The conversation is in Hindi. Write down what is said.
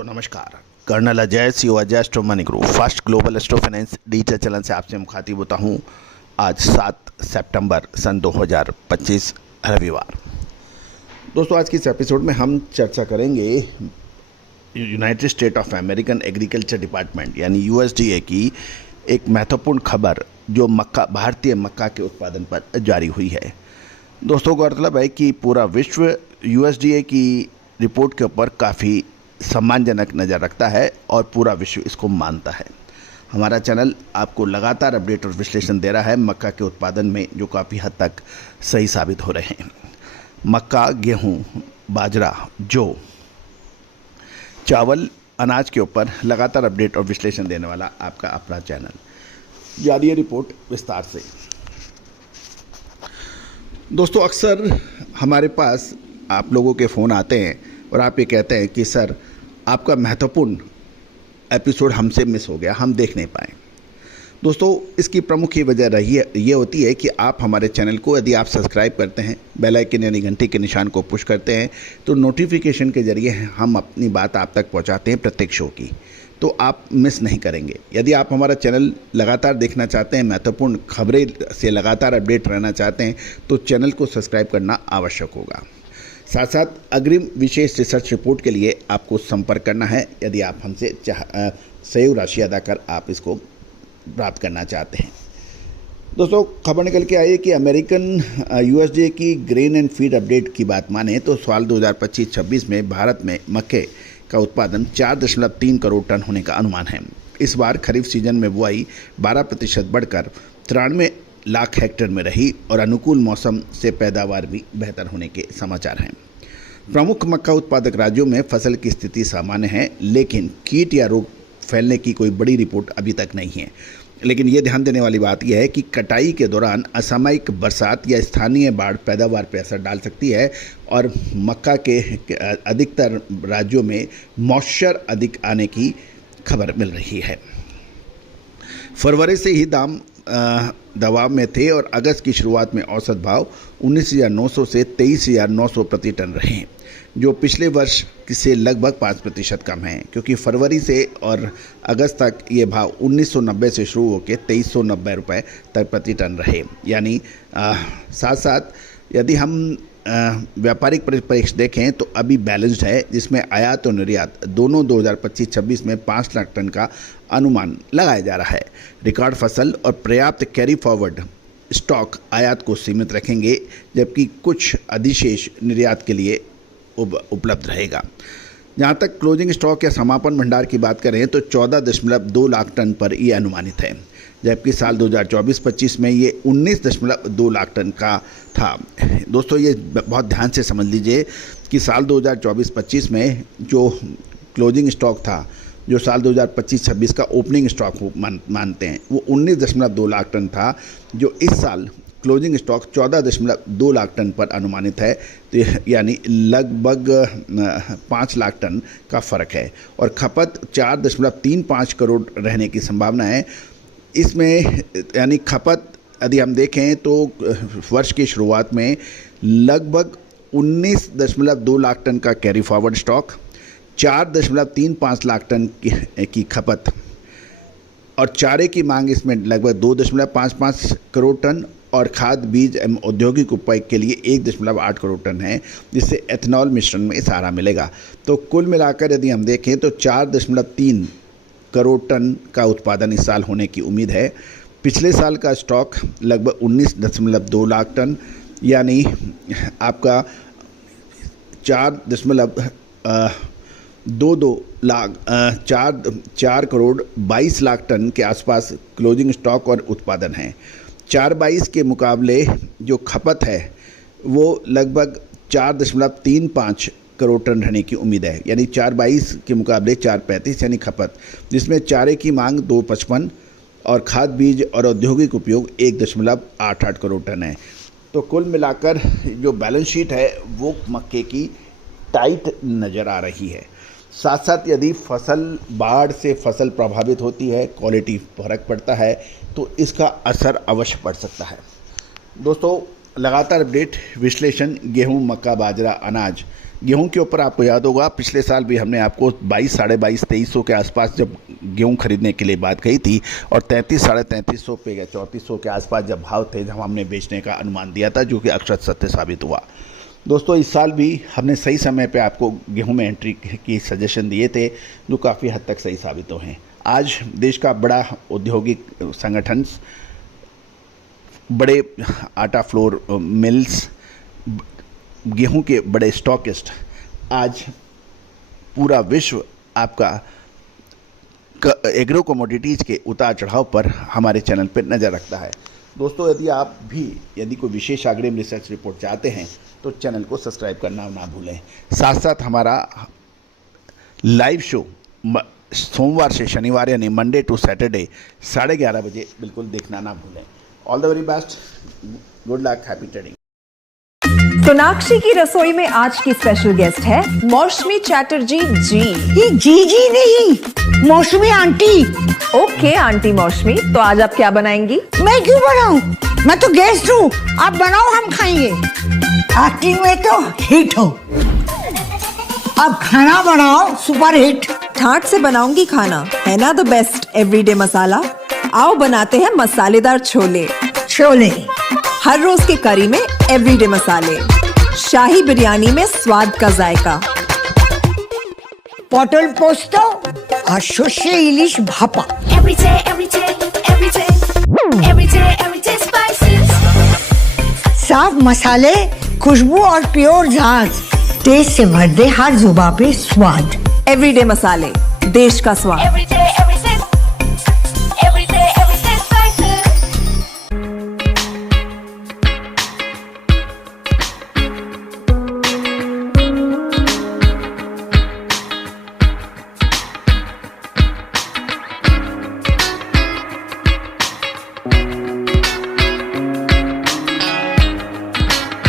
दोस्तों नमस्कार। Colonel Ajay C Ajay astro money group first global astro finance digital channel से आपसे मुखातिब होता हूं। आज 7 सितंबर सन 2025 रविवार। दोस्तों आज की इस एपिसोड में हम चर्चा करेंगे United state of American agriculture department यानी USDA की एक महत्वपूर्ण खबर जो भारतीय मक्का के उत्पादन पर जारी हुई है। दोस्तों गौरतलब है कि पूरा विश्व USDA की रिपोर्ट के ऊपर काफ़ी सम्मानजनक नज़र रखता है और पूरा विश्व इसको मानता है। हमारा चैनल आपको लगातार अपडेट और विश्लेषण दे रहा है मक्का के उत्पादन में, जो काफ़ी हद तक सही साबित हो रहे हैं। मक्का, गेहूं, बाजरा, जौ, चावल, अनाज के ऊपर लगातार अपडेट और विश्लेषण देने वाला आपका अपना चैनल। जारी है रिपोर्ट विस्तार से। दोस्तों अक्सर हमारे पास आप लोगों के फ़ोन आते हैं और आप ये कहते हैं कि सर आपका महत्वपूर्ण एपिसोड हमसे मिस हो गया, हम देख नहीं पाए। दोस्तों इसकी प्रमुख ही वजह ये होती है कि आप हमारे चैनल को यदि आप सब्सक्राइब करते हैं, बेल आइकन यानी घंटी के निशान को पुश करते हैं, तो नोटिफिकेशन के जरिए हम अपनी बात आप तक पहुंचाते हैं प्रत्येक शो की, तो आप मिस नहीं करेंगे। यदि आप हमारा चैनल लगातार देखना चाहते हैं, महत्वपूर्ण खबरें से लगातार अपडेट रहना चाहते हैं, तो चैनल को सब्सक्राइब करना आवश्यक होगा। साथ साथ अग्रिम विशेष रिसर्च रिपोर्ट के लिए आपको संपर्क करना है यदि आप हमसे सहयोग राशि अदा कर आप इसको प्राप्त करना चाहते हैं। दोस्तों खबर निकल के आई है कि अमेरिकन USDA की ग्रेन एंड फीड अपडेट की बात माने तो साल 2025-26 में भारत में मक्के का उत्पादन 4.3 करोड़ टन होने का अनुमान है। इस बार खरीफ सीजन में बुआई 12% बढ़कर 93 लाख हेक्टेयर में रही और अनुकूल मौसम से पैदावार भी बेहतर होने के समाचार हैं। प्रमुख मक्का उत्पादक राज्यों में फसल की स्थिति सामान्य है, लेकिन कीट या रोग फैलने की कोई बड़ी रिपोर्ट अभी तक नहीं है। लेकिन ये ध्यान देने वाली बात यह है कि कटाई के दौरान असामयिक बरसात या स्थानीय बाढ़ पैदावार पर असर डाल सकती है और मक्का के अधिकतर राज्यों में मॉइस्चर अधिक आने की खबर मिल रही है। फरवरी से ही दाम दबाव में थे और अगस्त की शुरुआत में औसत भाव 19,900 से 23,900 प्रति टन रहे, जो पिछले वर्ष से लगभग 5% कम है, क्योंकि फरवरी से और अगस्त तक ये भाव 1990 से शुरू होकर 2390 रुपये तक प्रति टन रहे। यानी साथ साथ यदि हम व्यापारिक परिप्रेक्ष्य देखें तो अभी बैलेंस्ड है, जिसमें आयात और निर्यात दोनों 2025-26 में 5 लाख टन का अनुमान लगाया जा रहा है। रिकॉर्ड फसल और पर्याप्त कैरी फॉरवर्ड स्टॉक आयात को सीमित रखेंगे, जबकि कुछ अधिशेष निर्यात के लिए उपलब्ध रहेगा। जहाँ तक क्लोजिंग स्टॉक या समापन भंडार की बात करें तो 14.2 लाख टन पर यह अनुमानित है, जबकि साल 2024-25 में ये 19.2 लाख टन का था। दोस्तों ये बहुत ध्यान से समझ लीजिए कि साल 2024-25 में जो क्लोजिंग स्टॉक था, जो साल 2025-26 का ओपनिंग स्टॉक मानते हैं, वो 19.2 लाख टन था, जो इस साल क्लोजिंग स्टॉक 14.2 लाख टन पर अनुमानित है। तो यानी लगभग 5 लाख टन का फ़र्क है और खपत 4.35 करोड़ रहने की संभावना है। इसमें यानी खपत यदि हम देखें तो वर्ष की शुरुआत में लगभग 19.2 लाख टन का carry forward stock, 4.35 lakh ton की खपत और चारे की मांग इसमें लगभग 2.55 करोड़ टन और खाद, बीज एवं औद्योगिक उपयोग के लिए 1.8 करोड़ टन है, जिससे एथेनॉल मिश्रण में सहारा मिलेगा। तो कुल मिलाकर यदि हम देखें तो 4.3 करोड़ टन का उत्पादन इस साल होने की उम्मीद है। पिछले साल का स्टॉक लगभग 19.2 लाख टन, यानी आपका 4 करोड़ 22 लाख टन के आसपास क्लोजिंग स्टॉक और उत्पादन है। 4/22 के मुकाबले जो खपत है वो लगभग 4.35 करोड़ टन रहने की उम्मीद है, यानी 4/22 के मुकाबले 4/35 यानी खपत, जिसमें चारे की मांग 2.55 और खाद, बीज और औद्योगिक उपयोग 1.88 करोड़ टन है। तो कुल मिलाकर जो बैलेंस शीट है वो मक्के की टाइट नज़र आ रही है। साथ साथ यदि फसल बाढ़ से फसल प्रभावित होती है, क्वालिटी फर्क पड़ता है, तो इसका असर अवश्य पड़ सकता है। दोस्तों लगातार अपडेट विश्लेषण गेहूं, मक्का, बाजरा, अनाज। गेहूं के ऊपर आपको याद होगा पिछले साल भी हमने आपको 22, साढ़े 22, 2300 के आसपास जब गेहूं खरीदने के लिए बात कही थी और 33, साढ़े 3300 पे या 3400 के आसपास जब भाव थे, जब हमने बेचने का अनुमान दिया था, जो कि अक्षर सत्य साबित हुआ। दोस्तों, इस साल भी हमने सही समय पे आपको गेहूं में एंट्री की सजेशन दिए थे, जो काफ़ी हद तक सही साबित हुए हैं। आज देश का बड़ा औद्योगिक संगठन, बड़े आटा फ्लोर मिल्स, गेहूं के बड़े स्टॉकिस्ट, आज पूरा विश्व आपका एग्रो कमोडिटीज़ के उतार चढ़ाव पर हमारे चैनल पर नज़र रखता है। दोस्तों, यदि कोई विशेष अग्रिम रिसर्च रिपोर्ट चाहते हैं तो चैनल को सब्सक्राइब करना ना भूलें। साथ साथ हमारा लाइव शो सोमवार से शनिवार यानी मंडे टू सैटरडे 11:30 बजे बिल्कुल देखना ना भूलें। All the very best, good luck, happy trading. Sonakshi की रसोई में आज की स्पेशल गेस्ट है मौसमी चैटर्जी जी। ये जी नहीं, मौसमी आंटी। ओके आंटी मौसमी, तो आज आप क्या बनाएंगी? मैं क्यों बनाऊं? मैं तो गेस्ट हूँ, आप बनाओ, हम खाएंगे। एक्टिंग में तो हिट हो, अब खाना बनाओ सुपर हिट। ठाट से बनाऊंगी खाना, है ना द बेस्ट एवरीडे मसाला। आओ बनाते हैं मसालेदार छोले। छोले हर रोज के करी में एवरीडे मसाले, शाही बिरयानी में स्वाद का जायका। पटल पोस्तो और शुष्य इलिश भापा। साफ मसाले, खुशबू और प्योर झांझ, टेस्ट से भर दे हर जुबान पे स्वाद। एवरीडे मसाले, देश का स्वाद।